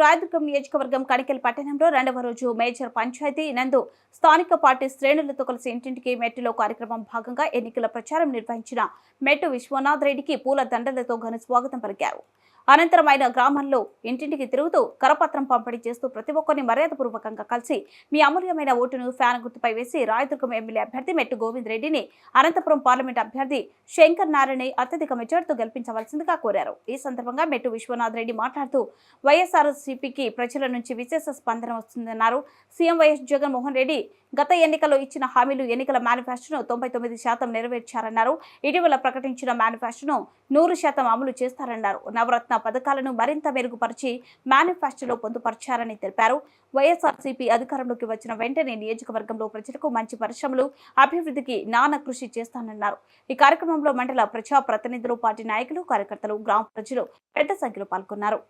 రాయదుర్గం నియోజకవర్గం కణికెల్ పట్టణంలో రెండవ రోజు మేజర్ పంచాయతీ. నందు స్థానిక పార్టీ శ్రేణులతో కలిసి ఇంటింటికి మెట్టులో కార్యక్రమం భాగంగా ఎన్నికల ప్రచారం నిర్వహించిన మెట్టు విశ్వనాథ్ రెడ్డికి పూల దండలతో ఘన స్వాగతం పలికారు. అనంతరం ఆయన గ్రామంలో ఇంటింటికి తిరుగుతూ కరపత్రం పంపిణీ చేస్తూ ప్రతి ఒక్కరిని మర్యాదపూర్వకంగా కలిసి మీ అమూల్యమైన ఓటును ఫ్యాన్ గుర్తుపై వేసి రాయదుర్గం ఎమ్మెల్యే అభ్యర్థి మెట్టు గోవింద్ రెడ్డిని అనంతపురం పార్లమెంట్ అభ్యర్థి శంకర్ నారాయణ అత్యధిక మెజార్టీతో గెలిపించవలసిందిగా కోరారు. ఈ సందర్భంగా మెట్టు విశ్వనాథ్ రెడ్డి మాట్లాడుతూ వైఎస్ఆర్సీపీకి ప్రజల నుంచి విశేష స్పందన వస్తుందన్నారు. సీఎం వైఎస్ జగన్మోహన్ రెడ్డి గత ఎన్నికల్లో ఇచ్చిన హామీలు ఎన్నికల మేనిఫెస్టోను తొంభై తొమ్మిది శాతం నెరవేర్చారన్నారు. ఇటీవల ప్రకటించిన మేనిఫెస్టోను నూరు శాతం అమలు చేస్తారన్నారు. నవరత్న పథకాలను మరింత మెరుగుపరిచి మేనిఫెస్టోలో పొందుపరిచారని తెలిపారు. వైఎస్ఆర్సీపీ అధికారంలోకి వచ్చిన వెంటనే నియోజకవర్గంలో ప్రజలకు మంచి పరిశ్రమలు అభివృద్ధికి నాన్న కృషి చేస్తానన్నారు. ఈ కార్యక్రమంలో మండల ప్రజా ప్రతినిధులు పార్టీ నాయకులు కార్యకర్తలు గ్రామ ప్రజలు పెద్ద సంఖ్యలో పాల్గొన్నారు.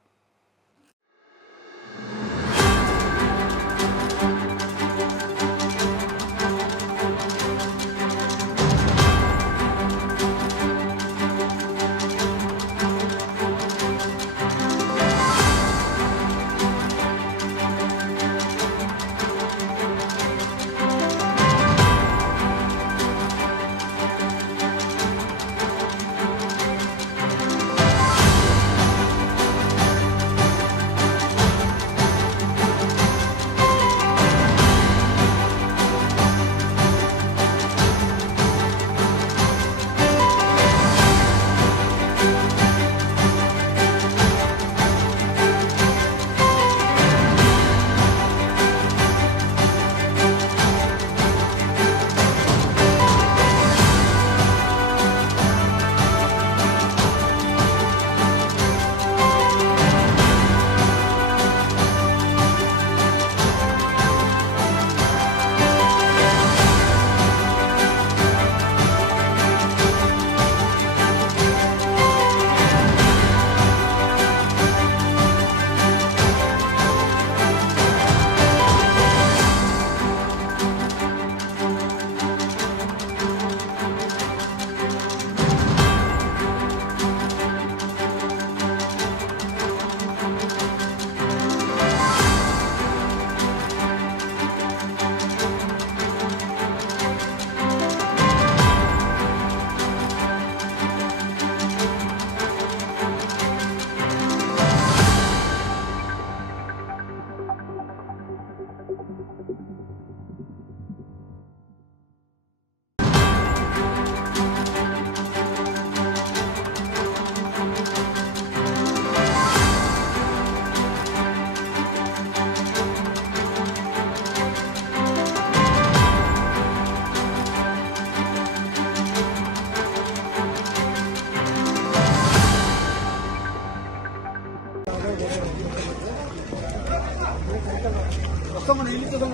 వస్తామని ఇల్లు చూద్దాం